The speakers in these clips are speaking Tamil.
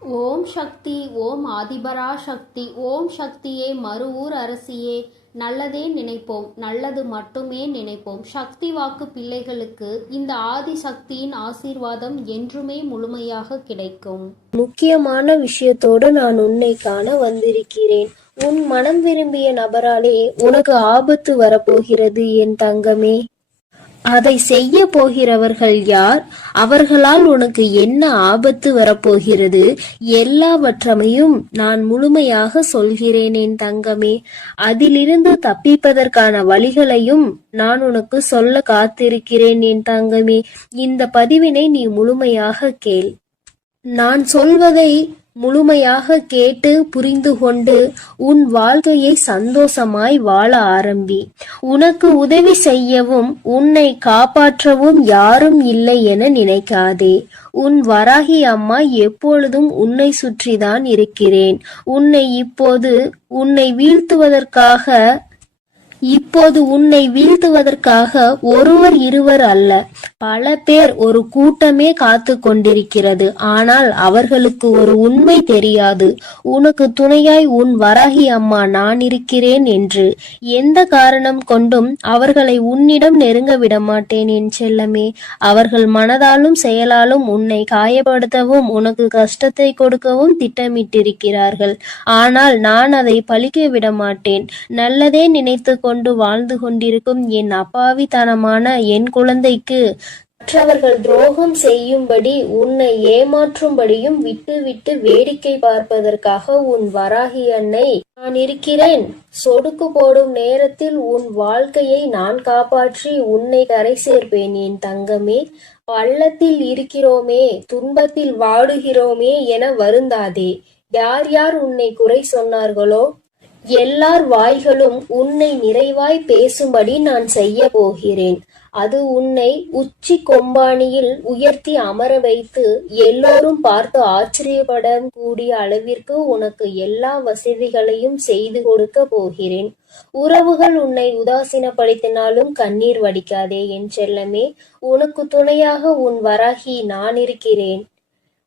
ஓம் சக்தி. ஓம் ஆதிபரா சக்தி. ஓம் சக்தியே, மறுவூர் அரசியே. நல்லதே நினைப்போம், நல்லது மட்டுமே நினைப்போம். சக்தி வாக்கு பிள்ளைகளுக்கு இந்த ஆதி சக்தியின் ஆசீர்வாதம் என்றுமே முழுமையாக கிடைக்கும். முக்கியமான விஷயத்தோடு நான் உன்னை காண வந்திருக்கிறேன். உன் மனம் விரும்பிய நபராலே உனக்கு ஆபத்து வரப்போகிறது என் தங்கமே. அதை செய்ய போகிறவர்கள் யார்? அவர்களால் உனக்கு என்ன ஆபத்து வரப்போகிறது? எல்லாவற்றையும் நான் முழுமையாக சொல்கிறேன் என் தங்கமே. அதிலிருந்து தப்பிப்பதற்கான வழிகளையும் நான் உனக்கு சொல்ல காத்திருக்கிறேன் என் தங்கமே. இந்த பதிவினை நீ முழுமையாக கேள். நான் சொல்வதை முழுமையாக கேட்டு புரிந்து கொண்டு உன் வாழ்க்கையை சந்தோஷமாய் வாழ ஆரம்பி. உனக்கு உதவி செய்யவும் உன்னை காப்பாற்றவும் யாரும் இல்லை என நினைக்காதே. உன் வராகி அம்மா எப்பொழுதும் உன்னை சுற்றிதான் இருக்கிறேன். இப்போது உன்னை வீழ்த்துவதற்காக ஒருவர் இருவர் அல்ல, பல பேர், ஒரு கூட்டமே காத்து கொண்டிருக்கிறது. ஆனால் அவர்களுக்கு ஒரு உண்மை தெரியாது. உனக்கு துணையாய் உன் வராகி அம்மா நான் இருக்கிறேன் என்று. எந்த காரணம் கொண்டும் அவர்களை உன்னிடம் நெருங்க விட மாட்டேன் என் செல்லமே. அவர்கள் மனதாலும் செயலாலும் உன்னை காயப்படுத்தவும் உனக்கு கஷ்டத்தை கொடுக்கவும் திட்டமிட்டிருக்கிறார்கள். ஆனால் நான் அதை பழிக்க விட மாட்டேன். நல்லதே நினைத்து கொண்டு வாழ்ந்து கொண்டிருக்கும் என் அப்பாவித்தனமான என் குழந்தைக்கு மற்றவர்கள் துரோகம் செய்யும்படி உன்னை ஏமாற்றும்படியும் விட்டு வேடிக்கை பார்ப்பதற்காக உன் வராகி அன்னை நான் இருக்கிறேன். சொடுக்கு போடும் நேரத்தில் உன் வாழ்க்கையை நான் காப்பாற்றி உன்னை கரை சேர்ப்பேன் என் தங்கமே. பள்ளத்தில் இருக்கிறோமே, துன்பத்தில் வாடுகிறோமே என வருந்தாதே. யார் யார் உன்னை குறை சொன்னார்களோ எல்லார் வாய்களும் உன்னை நிறைவாய் பேசும்படி நான் செய்ய போகிறேன். அது உன்னை உச்சி கொம்பானியில் உயர்த்தி அமர வைத்து எல்லோரும் பார்த்து ஆச்சரியப்பட கூடிய அளவிற்கு உனக்கு எல்லா வசதிகளையும் செய்து கொடுக்க போகிறேன். உறவுகள் உன்னை உதாசீனப்படுத்தினாலும் கண்ணீர் வடிக்காதே என் செல்லமே. உனக்கு துணையாக உன் வராகி நான் இருக்கிறேன்.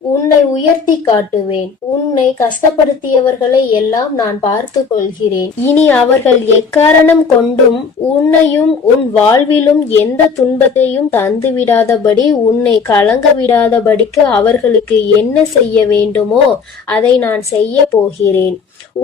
உன்னை உயர்த்தி காட்டுவேன். உன்னை கஷ்டப்படுத்தியவர்களை எல்லாம் நான் பார்த்து கொள்கிறேன். இனி அவர்கள் எக்காரணம் கொண்டும் உன்னையும் உன் வாழ்விலும் எந்த துன்பத்தையும் தந்து விடாதபடி, உன்னை கலங்க விடாதபடிக்கு அவர்களுக்கு என்ன செய்ய வேண்டுமோ அதை நான் செய்ய போகிறேன்.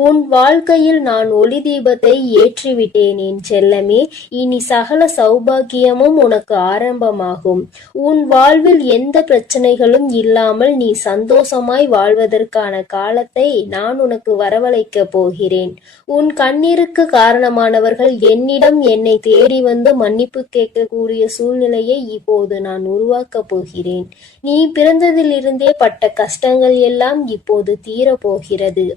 உன் வாழ்க்கையில் நான் ஒளி தீபத்தை ஏற்றிவிட்டேன் என் செல்லமே. இனி சகல சௌபாகியமும் உனக்கு ஆரம்பமாகும். உன் வாழ்வில் எந்த பிரச்சனைகளும் இல்லாமல் நீ சந்தோஷமாய் வாழ்வதற்கான காலத்தை நான் உனக்கு வரவழைக்க போகிறேன். உன் கண்ணீருக்கு காரணமானவர்கள் என்னை தேடி வந்து மன்னிப்பு கேட்கக்கூடிய சூழ்நிலையை இப்போது நான் உருவாக்கப் போகிறேன். நீ பிறந்ததிலிருந்தே பட்ட கஷ்டங்கள் எல்லாம் இப்போது தீரப் போகிறது.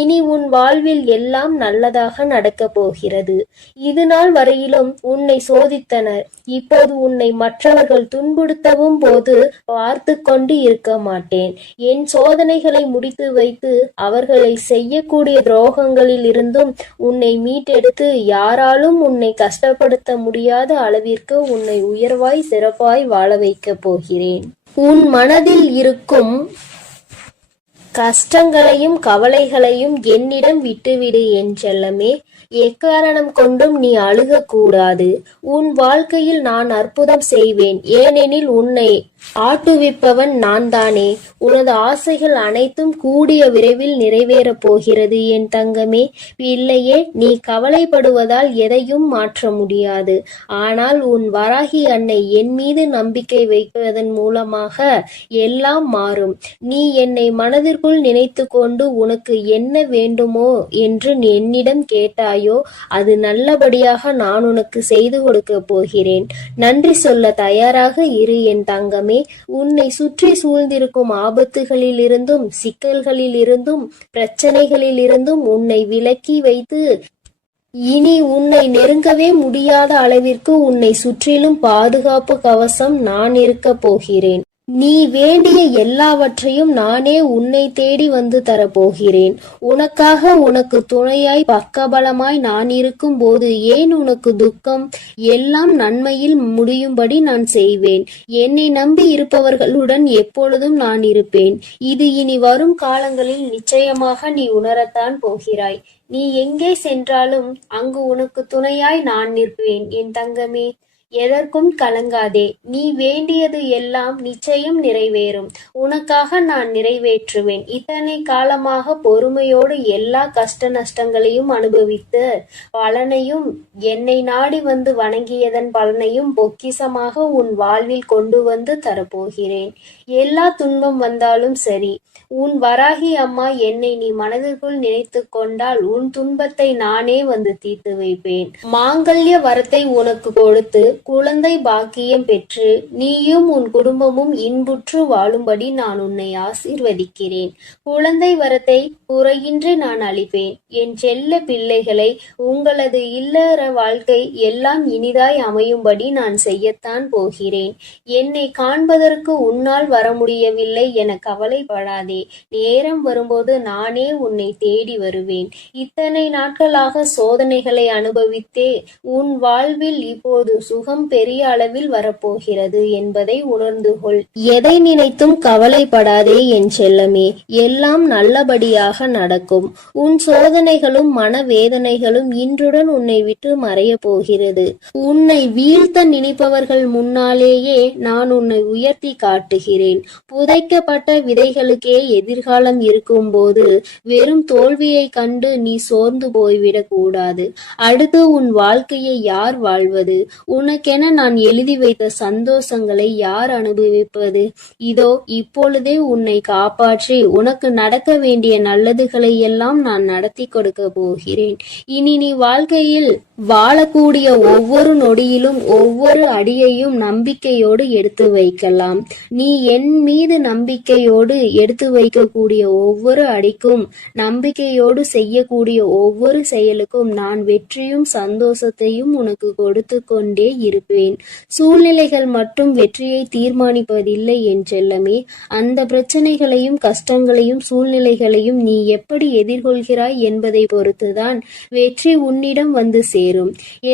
இனி உன் வாழ்வில் எல்லாம் நல்லதாக நடக்கப் போகிறது. இது நாள் வரையிலும் உன்னை சோதித்தனர். இப்போது உன்னை மற்றவர்கள் துன்புறுத்தவும் போது பார்த்து கொண்டு இருக்க மாட்டேன். என் சோதனைகளை முடித்து வைத்து அவர்களை செய்யக்கூடிய துரோகங்களில் இருந்தும் உன்னை மீட்டெடுத்து யாராலும் உன்னை கஷ்டப்படுத்த முடியாத அளவிற்கு உன்னை உயர்வாய் சிறப்பாய் வாழ வைக்கப் போகிறேன். உன் மனதில் இருக்கும் கஷ்டங்களையும் கவலைகளையும் என்னிடம் விட்டுவிடு என் செல்லமே. எக்காரணம் கொண்டும் நீ அழுகக்கூடாது. உன் வாழ்க்கையில் நான் அற்புதம் செய்வேன். ஏனெனில் உன்னை ஆட்டுவிப்பவன் நான் தானே. உனது ஆசைகள் அனைத்தும் கூடிய விரைவில் நிறைவேறப் போகிறது என் தங்கமே. இல்லையே, நீ கவலைப்படுவதால் எதையும் மாற்ற முடியாது. ஆனால் உன் வராகி அன்னை என் மீது நம்பிக்கை வைப்பதன் மூலமாக எல்லாம் மாறும். நீ என்னை மனதிற்குள் நினைத்து கொண்டு உனக்கு என்ன வேண்டுமோ என்று என்னிடம் கேட்டாயோ அது நல்லபடியாக நான் உனக்கு செய்து கொடுக்க போகிறேன். நன்றி சொல்ல தயாராக இரு என் தங்கமே. உன்னை சுற்றி சூழ்ந்திருக்கும் ஆபத்துகளில் இருந்தும் சிக்கல்களில் இருந்தும் பிரச்சனைகளில் இருந்தும் உன்னை விலக்கி வைத்து இனி உன்னை நெருங்கவே முடியாத அளவிற்கு உன்னை சுற்றிலும் பாதுகாப்பு கவசம் நான் இருக்க போகிறேன். நீ வேண்டிய எல்லாவற்றையும் நானே உன்னை தேடி வந்து தரப்போகிறேன். உனக்காக உனக்கு துணையாய் பக்கபலமாய் நான் இருக்கும் போது ஏன் உனக்கு துக்கம்? எல்லாம் நன்மையில் முடியும்படி நான் செய்வேன். என்னை நம்பி இருப்பவர்களுடன் எப்பொழுதும் நான் இருப்பேன். இது இனி வரும் காலங்களில் நிச்சயமாக நீ உணரத்தான் போகிறாய். நீ எங்கே சென்றாலும் அங்கு உனக்கு துணையாய் நான் நிற்பேன் என் தங்கமே. எதற்கும் கலங்காதே. நீ வேண்டியது எல்லாம் நிச்சயம் நிறைவேறும். உனக்காக நான் நிறைவேற்றுவேன். இத்தனை காலமாக பொறுமையோடு எல்லா கஷ்ட நஷ்டங்களையும் அனுபவித்து பலனையும் என்னை நாடி வந்து வணங்கியதன் பலனையும் பொக்கிசமாக உன் வாழ்வில் கொண்டு வந்து தரப்போகிறேன். எல்லா துன்பம் வந்தாலும் சரி, உன் வராகி அம்மா என்னை நீ மனதிற்குள் நினைத்து கொண்டால் உன் துன்பத்தை நானே வந்து தீர்த்து வைப்பேன். மாங்கல்ய வரத்தை உனக்கு கொடுத்து குழந்தை பாக்கியம் பெற்று நீயும் உன் குடும்பமும் இன்புற்று வாழும்படி நான் உன்னை ஆசீர்வதிக்கிறேன். குழந்தை வரத்தை குறையின்றி நான் அளிப்பேன். என் செல்ல பிள்ளைகளை, உங்களது இல்லற வாழ்க்கை எல்லாம் இனிதாய் அமையும்படி நான் செய்யத்தான் போகிறேன். என்னை காண்பதற்கு உன்னால் வர முடியவில்லை என கவலைப்படாதே. நேரம் வரும்போது நானே உன்னை தேடி வருவேன். இத்தனை நாட்களாக சோதனைகளை அனுபவித்தே உன் வாழ்வில் இப்போது சுகம் பெரிய அளவில் வரப்போகிறது என்பதை உணர்ந்து கொள். எதை நினைத்தும் கவலைப்படாதே என் செல்லமே. எல்லாம் நல்லபடியாக நடக்கும். உன் சோதனைகளும் மனவேதனைகளும் இன்றுடன் உன்னை விட்டு மறைய போகிறது. உன்னை வீழ்த்த நினைப்பவர்கள் முன்னாலேயே நான் உன்னை உயர்த்தி காட்டுகிறேன். புதைக்கப்பட்ட விதைகளுக்கே எதிர்காலம் இருக்கும்போது வெறும் தோல்வியை கண்டு நீ சோர்ந்து போய்விடக் கூடாது. அடுத்து உன் வாழ்க்கையை யார் வாழ்வது? உனக்கென நான் எழுதி வைத்த சந்தோஷங்களை யார் அனுபவிப்பது? இதோ இப்பொழுதே உன்னை காப்பாற்றி உனக்கு நடக்க வேண்டிய நல்லதுகளை எல்லாம் நான் நடத்தி கொடுக்க போகிறேன். இனி நீ வாழ்க்கையில் வாழக்கூடிய ஒவ்வொரு நொடியிலும் ஒவ்வொரு அடியையும் நம்பிக்கையோடு எடுத்து வைக்கலாம். நீ என் மீது நம்பிக்கையோடு எடுத்து வைக்கக்கூடிய ஒவ்வொரு அடிக்கும், நம்பிக்கையோடு செய்யக்கூடிய ஒவ்வொரு செயலுக்கும் நான் வெற்றியும் சந்தோஷத்தையும் உனக்கு கொடுத்து கொண்டே இருப்பேன். சூழ்நிலைகள் மட்டும் வெற்றியை தீர்மானிப்பதில்லை என் செல்லமே. அந்த பிரச்சனைகளையும் கஷ்டங்களையும் சூழ்நிலைகளையும் நீ எப்படி எதிர்கொள்கிறாய் என்பதை பொறுத்துதான் வெற்றி உன்னிடம் வந்து சேரும்.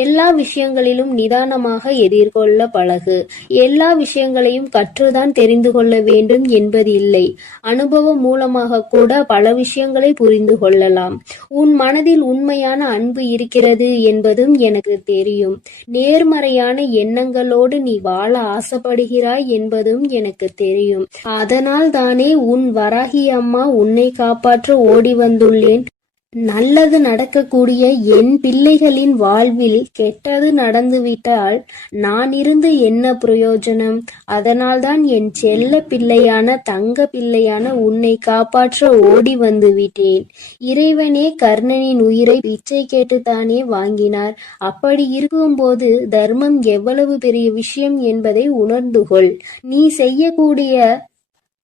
எல்லா விஷயங்களிலும் நிதானமாக எதிர்கொள்ள பழகு. எல்லா விஷயங்களையும் கற்றுதான் தெரிந்து கொள்ள வேண்டும் என்பது இல்லை. அனுபவம் மூலமாக கூட பல விஷயங்களை புரிந்து கொள்ளலாம். உன் மனதில் உண்மையான அன்பு இருக்கிறது என்பதும் எனக்கு தெரியும். நேர்மறையான எண்ணங்களோடு நீ வாழ ஆசைப்படுகிறாய் என்பதும் எனக்கு தெரியும். அதனால் தானே உன் வராகி அம்மா உன்னை காப்பாற்ற ஓடி வந்துள்ளேன். நல்லது நடக்கக்கூடிய என் பிள்ளைகளின் வாழ்வில் கெட்டது நடந்துவிட்டால் நான் இருந்து என்ன பிரயோஜனம்? அதனால்தான் என் செல்ல பிள்ளையான தங்க பிள்ளையான உன்னை காப்பாற்ற ஓடி வந்து விட்டேன். இறைவனே கர்ணனின் உயிரை பிச்சை கேட்டுத்தானே வாங்கினார். அப்படி இருக்கும்போது தர்மம் எவ்வளவு பெரிய விஷயம் என்பதை உணர்ந்து கொள். நீ செய்யக்கூடிய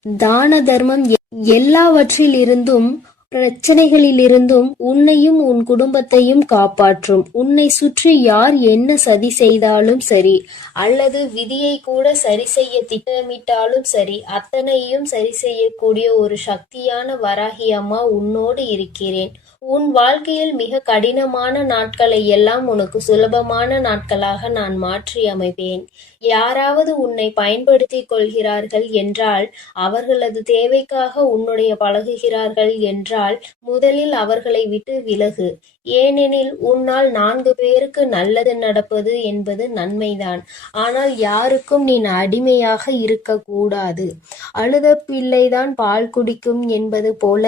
தான தர்மம் எல்லாவற்றிலிருந்தும் பிரச்சனைகளிலிருந்தும் உன்னையும் உன் குடும்பத்தையும் காப்பாற்றும். உன்னை சுற்றி யார் என்ன சதி செய்தாலும் சரி, அல்லது விதியை கூட சரி செய்ய திட்டமிட்டாலும் சரி, அத்தனையும் சரி செய்யக்கூடிய ஒரு சக்தியான வராகி அம்மா உன்னோடு இருக்கிறேன். உன் வாழ்க்கையில் மிக கடினமான நாட்களை எல்லாம் உனக்கு சுலபமான நாட்களாக நான் மாற்றி அமைப்பேன். யாராவது உன்னை பயன்படுத்தி கொள்கிறார்கள் என்றால், அவர்களது தேவைக்காக உன்னுடைய பழகுகிறார்கள் என்றால் முதலில் அவர்களை விட்டு விலகு. ஏனெனில் உன்னால் 4 பேருக்கு நல்லது நடப்பது என்பது நன்மைதான். ஆனால் யாருக்கும் நீ அடிமையாக இருக்கக்கூடாது. அழுத பிள்ளைதான் பால் குடிக்கும் என்பது போல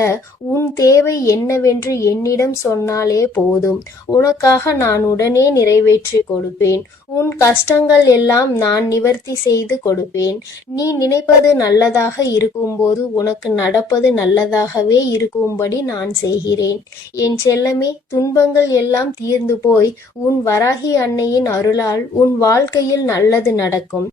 உன் தேவை என்னவென்று என்னிடம் சொன்னாலே போதும். உனக்காக நான் உடனே நிறைவேற்றி கொடுப்பேன். உன் கஷ்டங்கள் எல்லாம் நான் நிவர்த்தி செய்து கொடுப்பேன். நீ நினைப்பது நல்லதாக இருக்கும்போது உனக்கு நடப்பது நல்லதாகவே இருக்கும்படி நான் செய்கிறேன். என் செல்லமே, துன்பங்கள் எல்லாம் தீர்ந்து போய் உன் வராகி அன்னையின் அருளால் உன் வாழ்க்கையில் நல்லது நடக்கும்.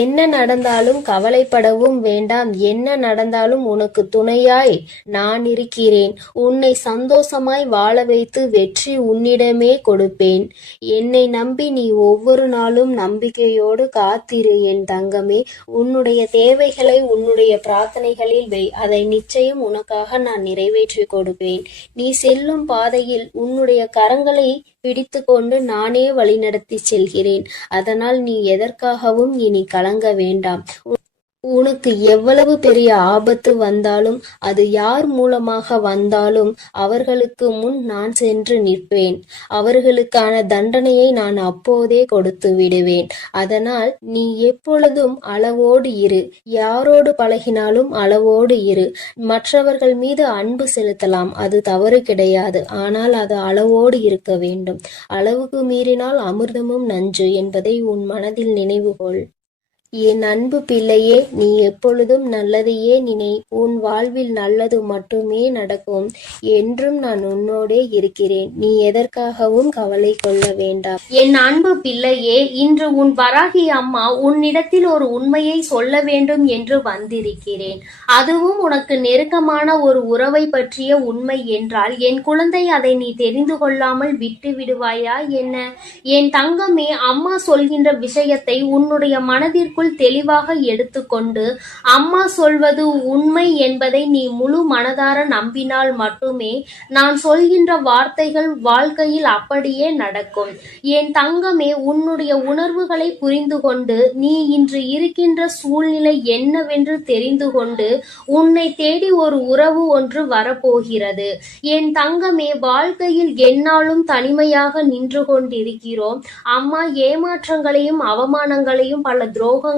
என்ன நடந்தாலும் கவலைப்படவும் வேண்டாம். என்ன நடந்தாலும் உனக்கு துணையாய் நான் இருக்கிறேன். உன்னை சந்தோஷமாய் வாழ வைத்து வெற்றி உன்னிடமே கொடுப்பேன். என்னை நம்பி நீ ஒவ்வொரு நாளும் நம்பிக்கையோடு காத்திரு என் தங்கமே. உன்னுடைய தேவைகளை உன்னுடைய பிரார்த்தனைகளில் வை. அதை நிச்சயம் உனக்காக நான் நிறைவேற்றி கொடுப்பேன். நீ செல்லும் பாதையில் உன்னுடைய கரங்களை பிடித்து கொண்டு நானே வழிநடத்தி செல்கிறேன். அதனால் நீ எதற்காகவும் இனி கலங்க வேண்டாம். உனக்கு எவ்வளவு பெரிய ஆபத்து வந்தாலும், அது யார் மூலமாக வந்தாலும் அவர்களுக்கு முன் நான் சென்று நிற்பேன். அவர்களுக்கான தண்டனையை நான் அப்போதே கொடுத்து விடுவேன். அதனால் நீ எப்பொழுதும் அளவோடு இரு. யாரோடு பழகினாலும் அளவோடு இரு. மற்றவர்கள் மீது அன்பு செலுத்தலாம், அது தவறு கிடையாது. ஆனால் அது அளவோடு இருக்க வேண்டும். அளவுக்கு மீறினால் அமிர்தமும் நஞ்சு என்பதை உன் மனதில் நினைவுகொள். என் அன்பு பிள்ளையே, நீ எப்பொழுதும் நல்லதையே நினை. உன் வாழ்வில் நல்லது மட்டுமே நடக்கும். என்றும் நான் உன்னோடே இருக்கிறேன். நீ எதற்காகவும் கவலை கொள்ள வேண்டாம். என் அன்பு பிள்ளையே, இன்று உன் வராகி அம்மா உன்னிடத்தில் ஒரு உண்மையை சொல்ல வேண்டும் என்று வந்திருக்கிறேன். அதுவும் உனக்கு நெருக்கமான ஒரு உறவை பற்றிய உண்மை என்றால், என் குழந்தை, அதை நீ தெரிந்து கொள்ளாமல் விட்டு விடுவாயா என்ன? என் தங்கமே, அம்மா சொல்கின்ற விஷயத்தை உன்னுடைய மனதிற்குள் தெளிவாக எடுத்துக்கொண்டு, அம்மா சொல்வது உண்மை என்பதை நீ முழு மனதார நம்பினால் மட்டுமே நான் சொல்கின்ற வார்த்தைகள் வாழ்க்கையில் அப்படியே நடக்கும். என் தங்கமே, உன்னுடைய உணர்வுகளை புரிந்து கொண்டு, நீ இன்று இருக்கின்ற சூழ்நிலை என்னவென்று தெரிந்து கொண்டு, உன்னை தேடி ஒரு உறவு ஒன்று வரப்போகிறது. என் தங்கமே, வாழ்க்கையில் எந்நாளும் தனிமையாக நின்று கொண்டிருக்கிறோம். அம்மா ஏமாற்றங்களையும் அவமானங்களையும் பல துரோகங்களையும்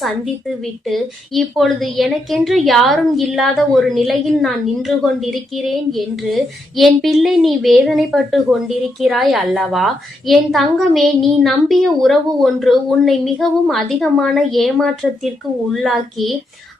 சந்தித்து விட்டு இப்பொழுது எனக்கென்று யாரும் இல்லாத ஒரு நிலையில் நான் நின்று கொண்டிருக்கிறேன் என்று என் பிள்ளை நீ வேதனைப்பட்டு கொண்டிருக்கிறாய் அல்லவா? என் தங்கமே, நீ நம்பிய உறவு ஒன்று உன்னை மிகவும் அதிகமான ஏமாற்றத்திற்கு உள்ளாக்கி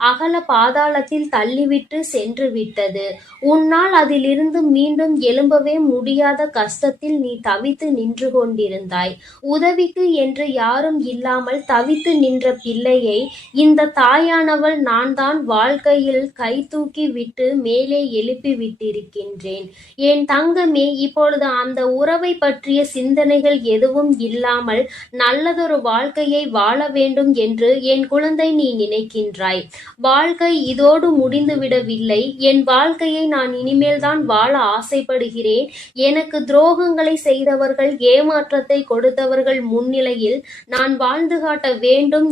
அகல பாதாளத்தில் தள்ளிவிட்டு சென்று விட்டது. உன்னால் அதிலிருந்து மீண்டும் எழும்பவே முடியாத கஷ்டத்தில் நீ தவித்து நின்று கொண்டிருந்தாய். உதவிக்கு என்று யாரும் இல்லாமல் தவித்து நின்ற பிள்ளையை இந்த தாயானவள் நான் தான் வாழ்க்கையில் கை தூக்கி விட்டு மேலே எழுப்பி விட்டிருக்கின்றேன். என் தங்கமே, இப்பொழுது அந்த உறவை பற்றிய சிந்தனைகள் எதுவும் இல்லாமல் நல்லதொரு வாழ்க்கையை வாழ வேண்டும் என்று என் குழந்தை நீ நினைக்கின்றாய். வாழ்க்கை இதோடு முடிந்துவிடவில்லை. என் வாழ்க்கையை நான் இனிமேல் தான் வாழ ஆசைப்படுகிறேன். எனக்கு துரோகங்களை செய்தவர்கள், ஏமாற்றத்தை கொடுத்தவர்கள் முன்னிலையில் நான் வாழ்ந்து காட்ட வேண்டும்.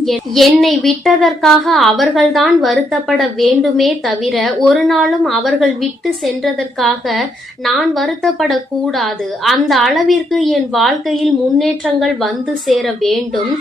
என்னை விட்டதற்காக அவர்கள்தான் வருத்தப்பட வேண்டுமே தவிர ஒரு நாளும் அவர்கள் விட்டு சென்றதற்காக நான் வருத்தப்படக்கூடாது. அந்த அளவிற்கு என் வாழ்க்கையில் முன்னேற்றங்கள் வந்து சேர வேண்டும்.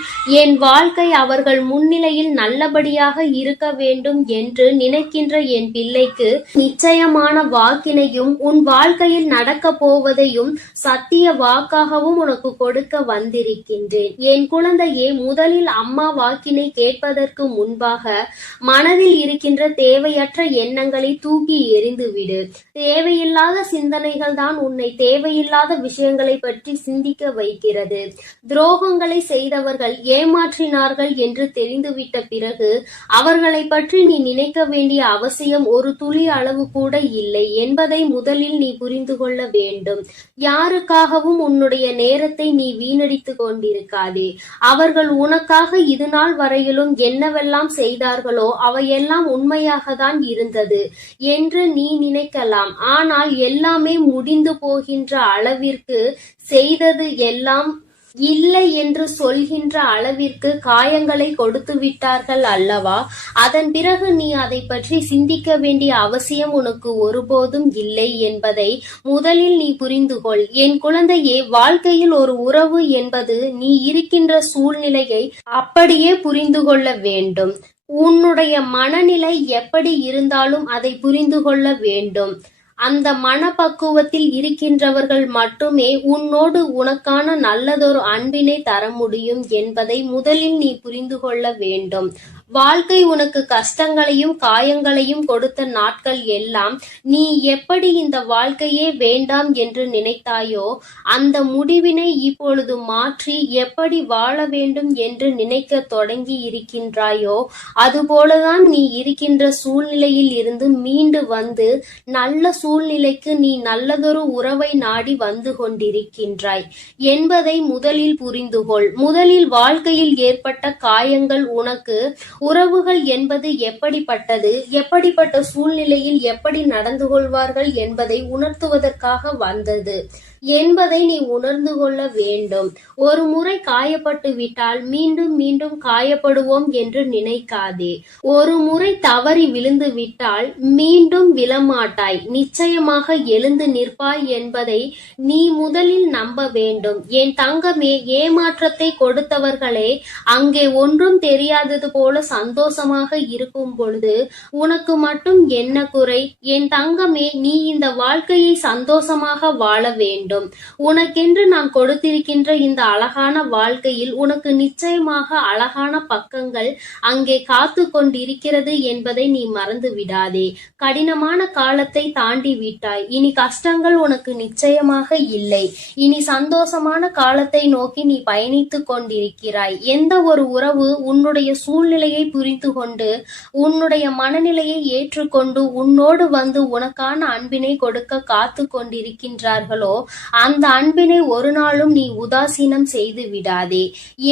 என் வாழ்க்கை அவர்கள் முன்னிலையில் நல்லபடியாக இருக்க வேண்டும் என்று நினைக்கின்ற என் பிள்ளைக்கு நிச்சயமான வாக்கினையும் உன் வாழ்க்கையில் நடக்க போவதையும் சத்திய வாக்காகவும் உனக்கு கொடுக்க வந்திருக்கின்றேன். என் குழந்தையே, முதலில் அம்மா வாக்கினை கேட்பதற்கு முன்பாக மனதில் இருக்கின்ற தேவையற்ற எண்ணங்களை தூக்கி எறிந்துவிடு. தேவையில்லாத சிந்தனைகள் தான் உன்னை தேவையில்லாத விஷயங்களை பற்றி சிந்திக்க வைக்கிறது. துரோகங்களை செய்தவர்கள், ஏமாற்றினார்கள் என்று தெரிந்துவிட்ட பிறகு அவர்களை பற்றி நீ நினைக்க வேண்டிய அவசியம் ஒரு துளி அளவு கூட இல்லை என்பதை முதலில் நீ புரிந்து கொள்ள வேண்டும். யாருக்காகவும் உன்னுடைய நேரத்தை நீ வீணடித்து கொண்டிருக்காதே. அவர்கள் உனக்காக இது நாள் வரையிலும் என்னவெல்லாம் செய்தார்களோ அவையெல்லாம் உண்மையாக தான் இருந்தது என்று நீ நினைக்கலாம். ஆனால் எல்லாமே முடிந்து போகின்ற அளவிற்கு செய்தது எல்லாம் இல்லை என்று சொல்கின்ற அளவிற்கு காயங்களை கொடுத்து விட்டார்கள் அல்லவா? அதன் பிறகு நீ அதை பற்றி சிந்திக்க வேண்டிய அவசியம் உனக்கு ஒருபோதும் இல்லை என்பதை முதலில் நீ புரிந்து கொள். என் குழந்தையே, வாழ்க்கையில் ஒரு உறவு என்பது நீ இருக்கின்ற சூழ்நிலையை அப்படியே புரிந்து கொள்ள வேண்டும். உன்னுடைய மனநிலை எப்படி இருந்தாலும் அதை புரிந்து கொள்ள வேண்டும். அந்த மனப்பக்குவத்தில் இருக்கின்றவர்கள் மட்டுமே உன்னோடு உனக்கான நல்லதொரு அன்பினை தர முடியும் என்பதை முதலில் நீ புரிந்து கொள்ள வேண்டும். வாழ்க்கை உனக்கு கஷ்டங்களையும் காயங்களையும் கொடுத்த நாட்கள் எல்லாம் நீ எப்படி இந்த வாழ்க்கையே வேண்டாம் என்று நினைத்தாயோ அந்த முடிவினை இப்பொழுது மாற்றி எப்படி வாழ வேண்டும் என்று நினைக்க தொடங்கி இருக்கின்றாயோ அதுபோலதான் நீ இருக்கின்ற சூழ்நிலையில் இருந்து மீண்டு வந்து நல்ல சூழ்நிலைக்கு நீ நல்லதொரு உறவை நாடி வந்து கொண்டிருக்கின்றாய் என்பதை முதலில் புரிந்துகொள். முதலில் வாழ்க்கையில் ஏற்பட்ட காயங்கள் உனக்கு உறவுகள் என்பது எப்படிப்பட்டது, எப்படிப்பட்ட சூழ்நிலையில் எப்படி நடந்து கொள்வார்கள் என்பதை உணர்த்துவதற்காக வந்தது என்பதை நீ உணர்ந்து கொள்ள வேண்டும். ஒரு முறை காயப்பட்டு விட்டால் மீண்டும் மீண்டும் காயப்படுவோம் என்று நினைக்காதே. ஒரு முறை தவறி விழுந்து விட்டால் மீண்டும் விழமாட்டாய், நிச்சயமாக எழுந்து நிற்பாய் என்பதை நீ முதலில் நம்ப வேண்டும். என் தங்கமே, ஏமாற்றத்தை கொடுத்தவர்களே அங்கே ஒன்றும் தெரியாதது போல சந்தோஷமாக இருக்கும் பொழுது உனக்கு மட்டும் என்ன குறை? என் தங்கமே, நீ இந்த வாழ்க்கையை சந்தோஷமாக வாழ வேண்டும். உனக்கென்று நான் கொடுத்திருக்கின்ற இந்த அழகான வாழ்க்கையில் உனக்கு நிச்சயமாக அழகான பக்கங்கள் அங்கே காத்து கொண்டிருக்கிறது என்பதை நீ மறந்து விடாதே. கடினமான காலத்தை தாண்டி விட்டாய், இனி கஷ்டங்கள் உனக்கு நிச்சயமாக இல்லை. இனி சந்தோஷமான காலத்தை நோக்கி நீ பயணித்துக் கொண்டிருக்கிறாய். எந்த ஒரு உறவு உன்னுடைய சூழ்நிலையை புரிந்து கொண்டு உன்னுடைய மனநிலையை ஏற்றுக்கொண்டு உன்னோடு வந்து உனக்கான அன்பினை கொடுக்க காத்து கொண்டிருக்கின்றார்களோ அந்த அன்பினை ஒரு நாளும் நீ உதாசீனம் செய்து விடாதே.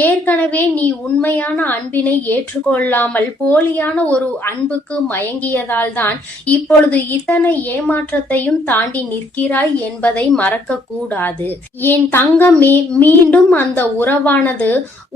ஏற்கனவே நீ உண்மையான அன்பினை ஏற்றுக்கொள்ளாமல் போலியான ஒரு அன்புக்கு மயங்கியதால் தான் இப்பொழுது இத்தனை ஏமாற்றத்தையும் தாண்டி நிற்கிறாய் என்பதை மறக்க கூடாது. என் தங்கமே, மீண்டும் அந்த உறவானது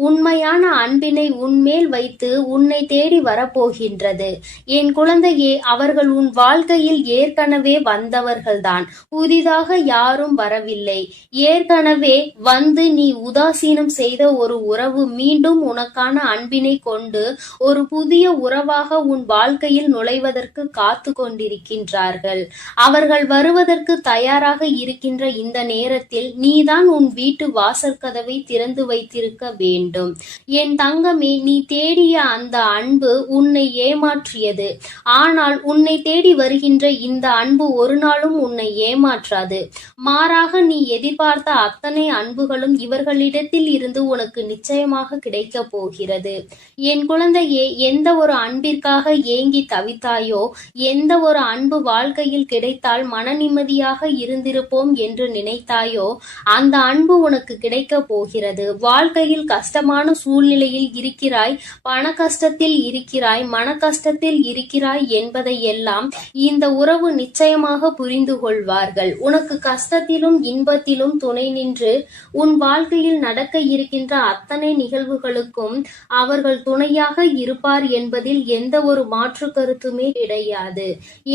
உண்மையான அன்பினை உன்மேல் வைத்து உன்னை தேடி வரப்போகின்றது. என் குழந்தையே, அவர்கள் உன் வாழ்க்கையில் ஏற்கனவே வந்தவர்கள்தான், புதிதாக யாரும் வரவில்லை. ஏற்கனவே வந்து நீ உதாசீனம் செய்த ஒரு உறவு மீண்டும் உனக்கான அன்பினை கொண்டு ஒரு புதிய உறவாக உன் வாழ்க்கையில் நுழைவதற்கு காத்து கொண்டிருக்கின்றார்கள். அவர்கள் வருவதற்கு தயாராக இருக்கின்ற இந்த நேரத்தில் நீதான் உன் வீட்டு வாசல் கதவை திறந்து வைத்திருக்க வேண்டும். என் தங்கமே, நீ தேடிய அந்த அன்பு உன்னை ஏமாற்றியது. ஆனால் உன்னை தேடி வருகின்ற இந்த அன்பு ஒரு நாளும் உன்னை ஏமாற்றாது. மாறாக நீ எதிர்பார்த்த அத்தனை அன்புகளும் இவர்களிடத்தில் இருந்து உனக்கு நிச்சயமாக கிடைக்க போகிறது. என் குழந்தையே, எந்த ஒரு அன்பிற்காக ஏங்கி தவித்தாயோ, எந்த ஒரு அன்பு வாழ்க்கையில் கிடைத்தால் மன நிம்மதியாக இருந்திருப்போம் என்று நினைத்தாயோ அந்த அன்பு உனக்கு கிடைக்க போகிறது. வாழ்க்கையில் கஷ்டமான சூழ்நிலையில் இருக்கிறாய், பண கஷ்டத்தில் இருக்கிறாய், மன கஷ்டத்தில் இருக்கிறாய் என்பதை எல்லாம் இந்த உறவு நிச்சயமாக புரிந்து கொள்வார்கள். உனக்கு கஷ்டத்திலும் இன்பத்திலும் துணை நின்று உன் வாழ்க்கையில் நடக்க இருக்கின்ற அத்தனை நிகழ்வுகளுக்கும் அவர்கள் துணையாக இருப்பார் என்பதில் எந்த ஒரு மாற்று கருத்துமே கிடையாது.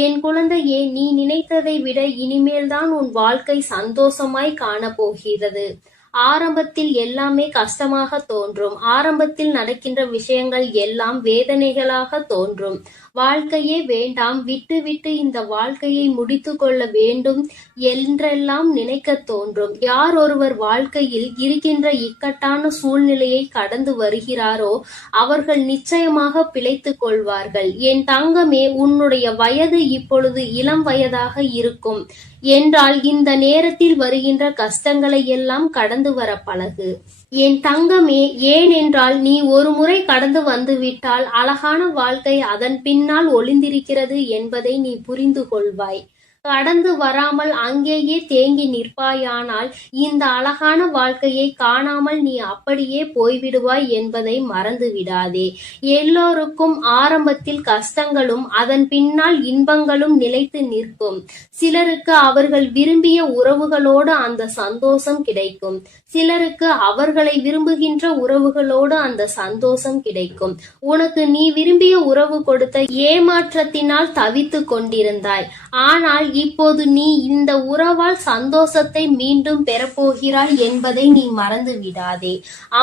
என் குழந்தையே, நீ நினைத்ததை விட இனிமேல்தான் உன் வாழ்க்கை சந்தோஷமாய் காணப்போகிறது. ஆரம்பத்தில் எல்லாமே கஷ்டமாக தோன்றும். ஆரம்பத்தில் நடக்கின்ற விஷயங்கள் எல்லாம் வேதனைகளாக தோன்றும். வாழ்க்கையே வேண்டாம், விட்டு விட்டு இந்த வாழ்க்கையை முடித்து கொள்ள வேண்டும் என்றெல்லாம் நினைக்க தோன்றும். யார் ஒருவர் வாழ்க்கையில் இருக்கின்ற இக்கட்டான சூழ்நிலையை கடந்து வருகிறாரோ அவர்கள் நிச்சயமாக பிழைத்துக் கொள்வார்கள். என் தங்கமே, உன்னுடைய வயது இப்பொழுது இளம் வயதாக இருக்கும் என்றால் இந்த நேரத்தில் வருகின்ற கஷ்டங்களை எல்லாம் கடந்து வர பழகு. என் தங்கமே, ஏனென்றால் நீ ஒரு முறை கடந்து வந்துவிட்டால் அழகான வாழ்க்கை அதன் பின்னால் ஒளிந்திருக்கிறது என்பதை நீ புரிந்து கொள்வாய். கடந்து வராமல் அங்கேயே தேங்கி நிற்பாயானால் இந்த அழகான வாழ்க்கையை காணாமல் நீ அப்படியே போய்விடுவாய் என்பதை மறந்து விடாதே. எல்லோருக்கும் ஆரம்பத்தில் கஷ்டங்களும் அதன் பின்னால் இன்பங்களும் நிலைத்து நிற்கும். சிலருக்கு அவர்கள் விரும்பிய உறவுகளோடு அந்த சந்தோஷம் கிடைக்கும், சிலருக்கு அவர்களை விரும்புகின்ற உறவுகளோடு அந்த சந்தோஷம் கிடைக்கும். உனக்கு நீ விரும்பிய உறவு கொடுத்த ஏமாற்றத்தினால் தவித்து கொண்டிருந்தாய். ஆனால் இப்போது நீ இந்த உறவால் சந்தோஷத்தை மீண்டும் பெறப்போகிறாய் என்பதை நீ மறந்து விடாதே.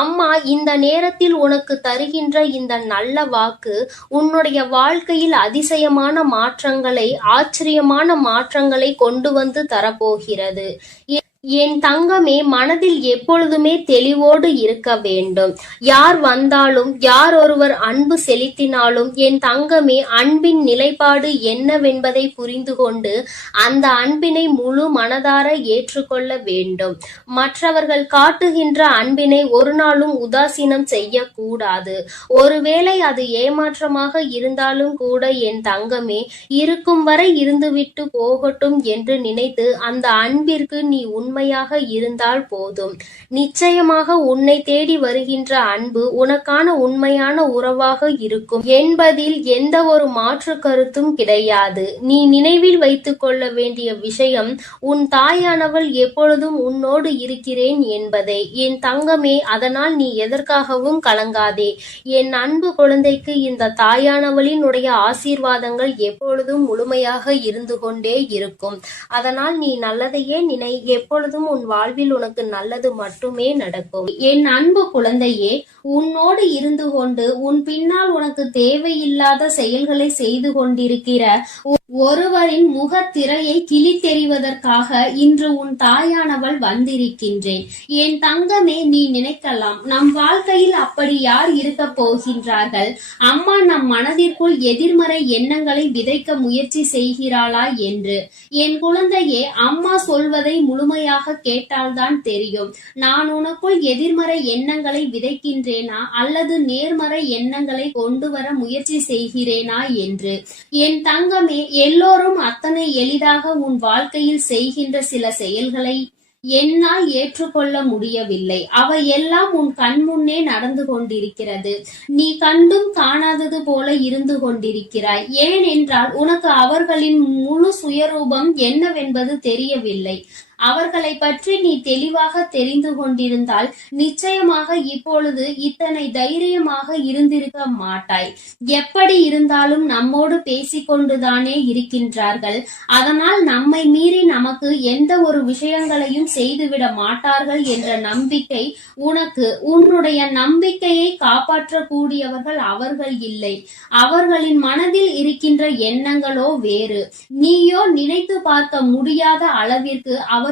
அம்மா இந்த நேரத்தில் உனக்கு தருகின்ற இந்த நல்ல வாக்கு உன்னுடைய வாழ்க்கையில் அதிசயமான மாற்றங்களை, ஆச்சரியமான மாற்றங்களை கொண்டு வந்து தரப்போகிறது. என் தங்கமே, மனதில் எப்பொழுதுமே தெளிவோடு இருக்க வேண்டும். யார் வந்தாலும், யார் ஒருவர் அன்பு செலுத்தினாலும், என் தங்கமே, அன்பின் நிலைப்பாடு என்னவென்பதை புரிந்து கொண்டு அந்த அன்பினை முழு மனதார ஏற்றுக்கொள்ள வேண்டும். மற்றவர்கள் காட்டுகின்ற அன்பினை ஒரு நாளும் உதாசீனம் செய்யக்கூடாது. ஒருவேளை அது ஏமாற்றமாக இருந்தாலும் கூட என் தங்கமே, இருக்கும் வரை இருந்துவிட்டு போகட்டும் என்று நினைத்து அந்த அன்பிற்கு நீ உண்மையாக இருந்தால் போதும். நிச்சயமாக உன்னை தேடி வருகின்ற அன்பு உனக்கான உண்மையான உறவாக இருக்கும் என்பதில் எந்த ஒரு மாற்று கருத்தும் கிடையாது. நீ நினைவில் வைத்துக் கொள்ள வேண்டிய விஷயம், உன் தாயானவள் எப்பொழுதும் உன்னோடு இருக்கிறேன் என்பதை. என் தங்கமே, அதனால் நீ எதற்காகவும் கலங்காதே. என் அன்பு குழந்தைக்கு இந்த தாயானவளினுடைய ஆசீர்வாதங்கள் எப்பொழுதும் முழுமையாக இருந்து கொண்டே இருக்கும். அதனால் நீ நல்லதையே நினை. எப்பொழுதும் உன் வாழ்வில் உனக்கு நல்லது மட்டுமே நடக்கும். என் அன்பு குழந்தையே, உன்னோடு இருந்து கொண்டு உன் பின்னால் உனக்கு தேவையில்லாத செயல்களை செய்து கொண்டிருக்கிற ஒருவரின் முகத்திரையை கிழித்தெறிவதற்காக இன்று உன் தாயானவள் வந்திருக்கின்றேன். என் தங்கமே, நீ நினைக்கலாம், நம் வாழ்க்கையில் அப்படி யார் இருக்க போகின்றார்கள்? அம்மா நம் மனதிற்குள் எதிர்மறை எண்ணங்களை விதைக்க முயற்சி செய்கிறாளா என்று. என் குழந்தையே, அம்மா சொல்வதை முழுமையாக கேட்டால்தான் தெரியும். நான் உனக்குள் எதிர்மறை எண்ணங்களை விதைக்கின்றேனா அல்லது நேர்மறை எண்ணங்களை கொண்டு வர முயற்சி செய்கிறேனா என்று. என் தங்கமே, எல்லோரும் அத்தனை எளிதாக உன் வாழ்க்கையில் செய்கின்ற சில செயல்களை என்னால் ஏற்றுக்கொள்ள முடியவில்லை. அவை எல்லாம் உன் கண்முன்னே நடந்து கொண்டிருக்கிறது. நீ கண்டும் காணாதது போல இருந்து கொண்டிருக்கிறாய். ஏனென்றால் உனக்கு அவர்களின் முழு சுயரூபம் என்னவென்பது தெரியவில்லை. அவர்களை பற்றி நீ தெளிவாக தெரிந்து கொண்டிருந்தால் நிச்சயமாக இப்பொழுது இத்தனை தைரியமாக இருந்திருக்க மாட்டாய். எப்படி இருந்தாலும் நம்மோடு பேசிக்கொண்டுதானே இருக்கின்றார்கள். அதனால் நம்மை மீறி நமக்கு எந்த ஒரு விஷயங்களையும் செய்துவிட மாட்டார்கள் என்ற நம்பிக்கை உனக்கு. உன்னுடைய நம்பிக்கையை காப்பாற்றக்கூடியவர்கள் அவர்கள் இல்லை. அவர்களின் மனதில் இருக்கின்ற எண்ணங்களோ வேறு. நீயோ நினைத்து பார்க்க முடியாத அளவிற்கு அவர்களின்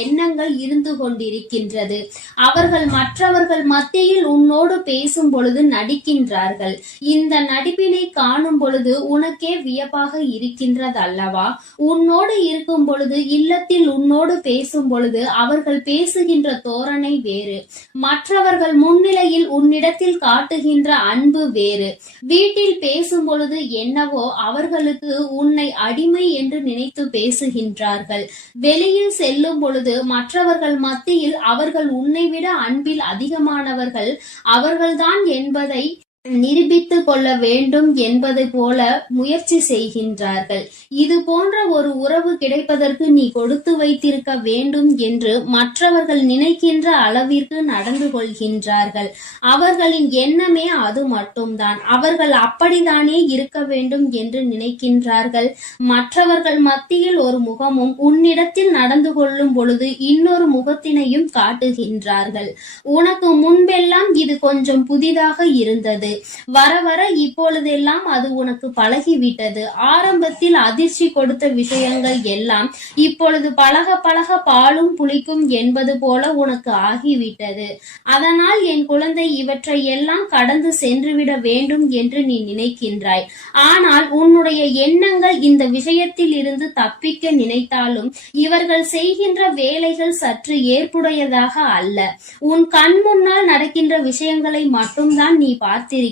எண்ணங்கள் இருந்து கொண்டிருக்கின்றது. அவர்கள் மற்றவர்கள் மத்தியில் உன்னோடு பேசும் பொழுது நடிக்கின்றார்கள். இந்த நடிப்பினை காணும் பொழுது உனக்கே வியப்பாக இருக்கின்றது அல்லவா? உன்னோடு இருக்கும் பொழுது, இல்லத்தில் உன்னோடு பேசும் பொழுது அவர்கள் பேசுகின்ற தோரணை வேறு. மற்றவர்கள் முன்னிலையில் உன்னிடத்தில் காட்டுகின்ற அன்பு வேறு. வீட்டில் பேசும் பொழுது என்னவோ அவர்களுக்கு உன்னை அடிமை என்று நினைத்து பேசுகின்றார்கள். வெளியில் செல்லும் பொழுது மற்றவர்கள் மத்தியில் அவர்கள் உன்னை விட அன்பில் அதிகமானவர்கள் அவர்கள்தான் என்பதை நிரூபித்துக் கொள்ள வேண்டும் என்பதை போல முயற்சி செய்கின்றார்கள். இது போன்ற ஒரு உறவு கிடைப்பதற்கு நீ கொடுத்து வைத்திருக்க வேண்டும் என்று மற்றவர்கள் நினைக்கின்ற அளவிற்கு நடந்து கொள்கின்றார்கள். அவர்களின் எண்ணமே அது மட்டும்தான். அவர்கள் அப்படித்தானே இருக்க வேண்டும் என்று நினைக்கின்றார்கள். மற்றவர்கள் மத்தியில் ஒரு முகமும் உன்னிடத்தில் நடந்து கொள்ளும் பொழுது இன்னொரு முகத்தினையும் காட்டுகின்றார்கள். உனக்கு முன்பெல்லாம் இது கொஞ்சம் புதிதாக இருந்தது. வர வர இப்பொழுதெல்லாம் அது உனக்கு பழகிவிட்டது. ஆரம்பத்தில் அதிர்ச்சி கொடுத்த விஷயங்கள் எல்லாம் இப்பொழுது பழக பழக பாலும் புளிக்கும் என்பது போல உனக்கு ஆகிவிட்டது. அதனால் என் குழந்தை, இவற்றை எல்லாம் கடந்து சென்றுவிட வேண்டும் என்று நீ நினைக்கின்றாய். ஆனால் உன்னுடைய எண்ணங்கள் இந்த விஷயத்தில் இருந்து தப்பிக்க நினைத்தாலும் இவர்கள் செய்கின்ற வேலைகள் சற்று ஏற்புடையதாக அல்ல. உன் கண் முன்னால் நடக்கின்ற விஷயங்களை மட்டும்தான் நீ பார்த்திருக்கின்றாய்.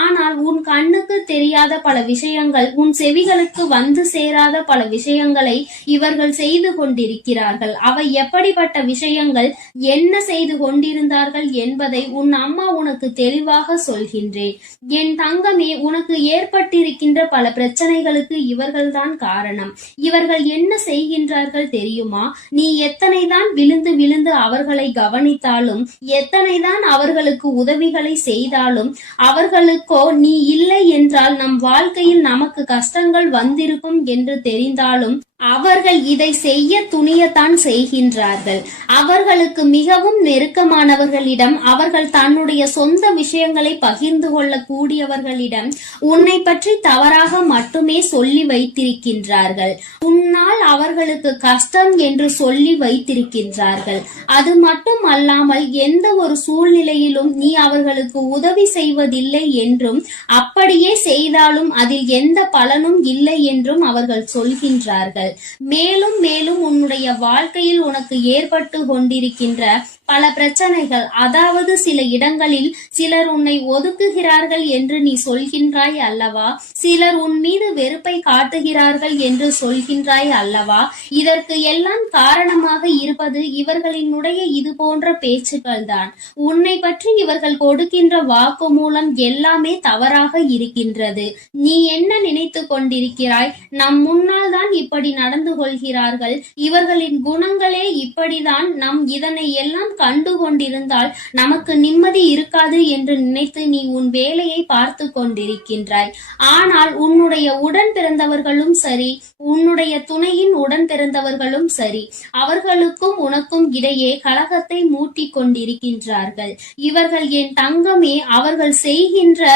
ஆனால் உன் கண்ணுக்கு தெரியாத பல விஷயங்கள், உன் செவிகளுக்கு வந்து சேராத பல விஷயங்களை இவர்கள் செய்து கொண்டிருக்கிறார்கள். அவை எப்படிப்பட்ட விஷயங்கள், என்ன செய்து கொண்டிருந்தார்கள் என்பதை உன் அம்மா உனக்கு தெளிவாக சொல்கின்றேன். என் தங்கமே, உனக்கு ஏற்பட்டிருக்கின்ற பல பிரச்சனைகளுக்கு இவர்கள்தான் காரணம். இவர்கள் என்ன செய்கின்றார்கள் தெரியுமா? நீ எத்தனைதான் விழுந்து விழுந்து அவர்களை கவனித்தாலும், எத்தனைதான் அவர்களுக்கு உதவிகளை செய்தாலும் இருந்தாலும் அவர்களுக்கோ நீ இல்லை என்றால் நம் வாழ்க்கையில் நமக்கு கஷ்டங்கள் வந்திருக்கும் என்று தெரிந்தாலும் அவர்கள் இதை செய்ய துணியத்தான் செய்கின்றார்கள். அவர்களுக்கு மிகவும் நெருக்கமானவர்களிடம், அவர்கள் தன்னுடைய சொந்த விஷயங்களை பகிர்ந்து கொள்ள கூடியவர்களிடம் உன்னை பற்றி தவறாக மட்டுமே சொல்லி வைத்திருக்கின்றார்கள். உன்னால் அவர்களுக்கு கஷ்டம் என்று சொல்லி வைத்திருக்கின்றார்கள். அது மட்டும் அல்லாமல் எந்த ஒரு சூழ்நிலையிலும் நீ அவர்களுக்கு உதவி செய்வதில்லை என்றும், அப்படியே செய்தாலும் அதில் எந்த பலனும் இல்லை என்றும் அவர்கள் சொல்கின்றார்கள். மேலும் மேலும் உன்னுடைய வாழ்க்கையில் உனக்கு ஏற்பட்டு கொண்டிருக்கின்ற பல பிரச்சனைகள், அதாவது சில இடங்களில் சிலர் உன்னை ஒதுக்குகிறார்கள் என்று நீ சொல்கின்றாய் அல்லவா, சிலர் உன் மீது வெறுப்பை காட்டுகிறார்கள் என்று சொல்கின்றாய் அல்லவா, இதற்கு எல்லாம் காரணமாக இருப்பது இவர்களினுடைய இது போன்ற பேச்சுக்கள் தான். உன்னை பற்றி இவர்கள் கொடுக்கின்ற வாக்கு மூலம் எல்லாமே தவறாக இருக்கின்றது. நீ என்ன நினைத்து கொண்டிருக்கிறாய்? நம் முன்னால் தான் இப்படி நடந்து கொள்கிறார்கள், இவர்களின் குணங்களே இப்படிதான், நம் இதனை எல்லாம் கண்டு கொண்டிருந்தால் நமக்கு நிம்மதி இருக்காது என்று நினைத்து நீ உன் வேலையை பார்த்து கொண்டிருக்கின்றாய். ஆனால் உன்னுடைய உடன் பிறந்தவர்களும் சரி, உன்னுடைய துணையின் உடன் பிறந்தவர்களும் சரி, அவர்களுக்கும் உனக்கும் இடையே கலகத்தை மூட்டி கொண்டிருக்கின்றார்கள். இவர்கள் என் தங்கமே, அவர்கள் செய்கின்ற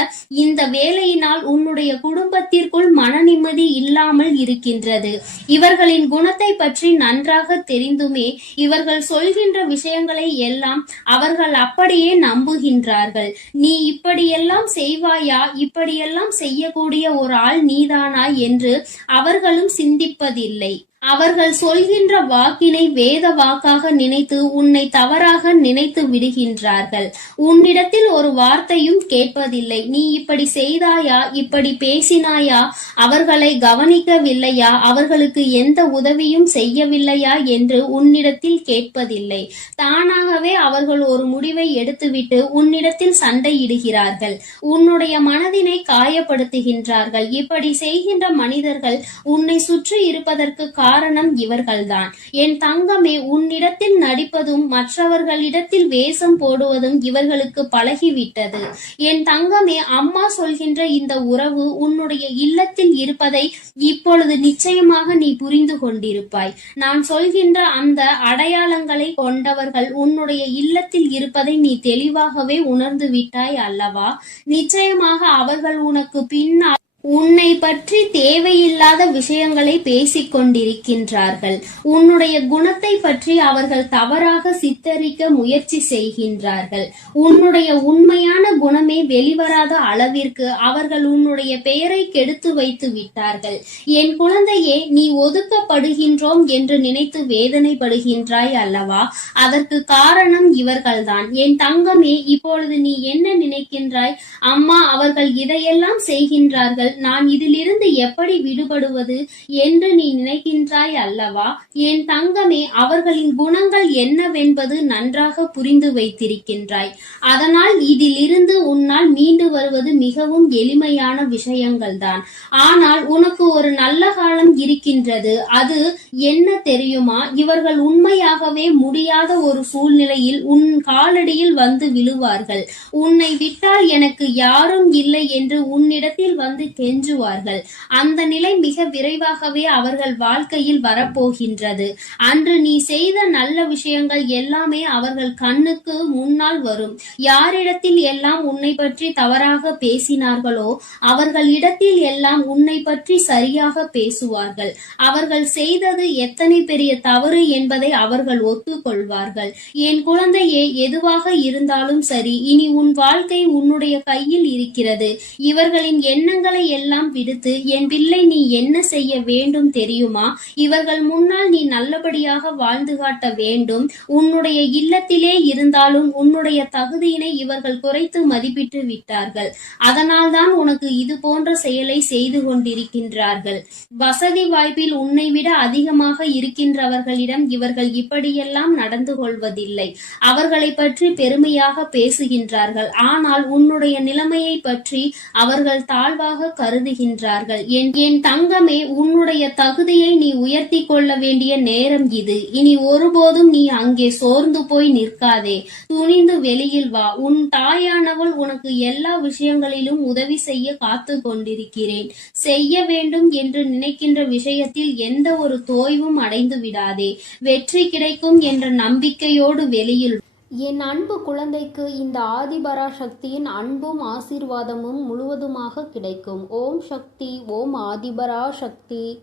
இந்த வேலையினால் உன்னுடைய குடும்பத்திற்குள் மன நிம்மதி இல்லாமல் இருக்கின்றது. இவர்களின் குணத்தை பற்றி நன்றாக தெரிந்துமே இவர்கள் சொல்கின்ற விஷயங்களை எல்லாம் அவர்கள் அப்படியே நம்புகின்றார்கள். நீ இப்படியெல்லாம் செய்வாயா, இப்படியெல்லாம் செய்யக்கூடிய ஒரு ஆள் நீதானா என்று அவர்களும் சிந்திப்பதில்லை. அவர்கள் சொல்கின்ற வாக்கினை வேத வாக்காக நினைத்து உன்னை தவறாக நினைத்து விடுகின்றார்கள். உன்னிடத்தில் ஒரு வார்த்தையும் கேட்பதில்லை. நீ இப்படி செய்தாயா, இப்படி பேசினாயா, அவர்களை கவனிக்கவில்லையா, அவர்களுக்கு எந்த உதவியும் செய்யவில்லையா என்று உன்னிடத்தில் கேட்பதில்லை. தானாகவே அவர்கள் ஒரு முடிவை எடுத்துவிட்டு உன்னிடத்தில் சண்டையிடுகிறார்கள். உன்னுடைய மனதினை காயப்படுத்துகின்றார்கள். இப்படி செய்கின்ற மனிதர்கள் உன்னை சுற்றி இருப்பதற்கு காரணம் இவர்கள்தான். என் தங்கமே, உன்னிடத்தில் நடிப்பதும் மற்றவர்களிடத்தில் வேஷம் போடுவதும் இவர்களுக்கு பழகிவிட்டது. என் தங்கமே, அம்மா சொல்கின்ற இந்த உறவு உன்னுடைய இல்லத்தில் இருப்பதை இப்பொழுது நிச்சயமாக நீ புரிந்து கொண்டிருப்பாய். நான் சொல்கின்ற அந்த அடையாளங்களை கொண்டவர்கள் உன்னுடைய இல்லத்தில் இருப்பதை நீ தெளிவாகவே உணர்ந்து விட்டாய் அல்லவா? நிச்சயமாக அவர்கள் உனக்கு பின்னால் உன்னை பற்றி தேவையில்லாத விஷயங்களை பேசிக் கொண்டிருக்கின்றார்கள். உன்னுடைய குணத்தை பற்றி அவர்கள் தவறாக சித்தரிக்க முயற்சி செய்கின்றார்கள். உன்னுடைய உண்மையான குணமே வெளிவராத அளவிற்கு அவர்கள் உன்னுடைய பெயரை கெடுத்து வைத்து விட்டார்கள். என் குழந்தையே, நீ ஒதுக்கப்படுகின்றோம் என்று நினைத்து வேதனைப்படுகின்றாய் அல்லவா? அதற்கு காரணம் இவர்கள்தான். என் தங்கமே, இப்பொழுது நீ என்ன நினைக்கின்றாய்? அம்மா, அவர்கள் இதையெல்லாம் செய்கின்றார்கள், நான் இதிலிருந்து எப்படி விடுபடுவது என்று நீ நினைக்கின்றாய் அல்லவா? என் தங்கமே, அவர்களின் குணங்கள் என்னவென்பது நன்றாக புரிந்து வைத்திருக்கின்றாய். அதனால் இதிலிருந்து உன்னால் மீண்டு வருவது மிகவும் எளிமையான விஷயங்கள் தான். ஆனால் உனக்கு ஒரு நல்ல காலம் இருக்கின்றது. அது என்ன தெரியுமா? இவர்கள் உண்மையாகவே முடியாத ஒரு சூழ்நிலையில் உன் காலடியில் வந்து விழுவார்கள். உன்னை விட்டால் எனக்கு யாரும் இல்லை என்று உன்னிடத்தில் வந்து கெஞ்சுவார்கள். அந்த நிலை மிக விரைவாகவே அவர்கள் வாழ்க்கையில் வரப்போகின்றது. அன்று நீ செய்த நல்ல விஷயங்கள் எல்லாமே அவர்கள் கண்ணுக்கு முன்னால் வரும். யாரிடத்தில் எல்லாம் உன்னை பற்றி தவறாக பேசினார்களோ அவர்களிடத்தில் எல்லாம் உன்னை பற்றி சரியாக பேசுவார்கள். அவர்கள் செய்தது எத்தனை பெரிய தவறு என்பதை அவர்கள் ஒத்துக்கொள்வார்கள். என் குழந்தையே, எதுவாக இருந்தாலும் சரி, இனி உன் வாழ்க்கை உன்னுடைய கையில் இருக்கிறது. இவர்களின் எண்ணங்களை எல்லாம் விடுத்து என் பிள்ளை நீ என்ன செய்ய வேண்டும் தெரியுமா? இவர்கள் முன்னால் நீ நல்லபடியாக வாழ்ந்து காட்ட வேண்டும். உன்னுடைய இல்லத்திலே இருந்தாலும் உன்னுடைய தகுதியினை இவர்கள் குறைத்து மதிப்பிட்டு விட்டார்கள். அதனால் தான் உனக்கு இது போன்ற செயலை செய்து கொண்டிருக்கின்றார்கள். வசதி வாய்ப்பில் உன்னை விட அதிகமாக இருக்கின்றவர்களிடம் இவர்கள் இப்படியெல்லாம் நடந்து கொள்வதில்லை. அவர்களை பற்றி பெருமையாக பேசுகின்றார்கள். ஆனால் உன்னுடைய நிலைமையை பற்றி அவர்கள் தாழ்வாக கருதுகின்றார்கள். என் தங்கமே, உன்னுடைய தகுதியை நீ உயர்த்தி கொள்ள வேண்டிய நேரம் இது. இனி ஒருபோதும் நீ அங்கே சோர்ந்து போய் நிற்காதே. துணிந்து வெளியில் வா. உன் தாயானவள் உனக்கு எல்லா விஷயங்களிலும் உதவி செய்ய காத்து கொண்டிருக்கிறேன். செய்ய வேண்டும் என்று நினைக்கின்ற விஷயத்தில் எந்த ஒரு தோய்வும் அடைந்து விடாதே. வெற்றி கிடைக்கும் என்ற நம்பிக்கையோடு வெளியில். என் அன்பு குழந்தைக்கு இந்த ஆதிபராசக்தியின் அன்பும் ஆசீர்வாதமும் முழுவதுமாக கிடைக்கும். ஓம் சக்தி. ஓம் ஆதிபராசக்தி.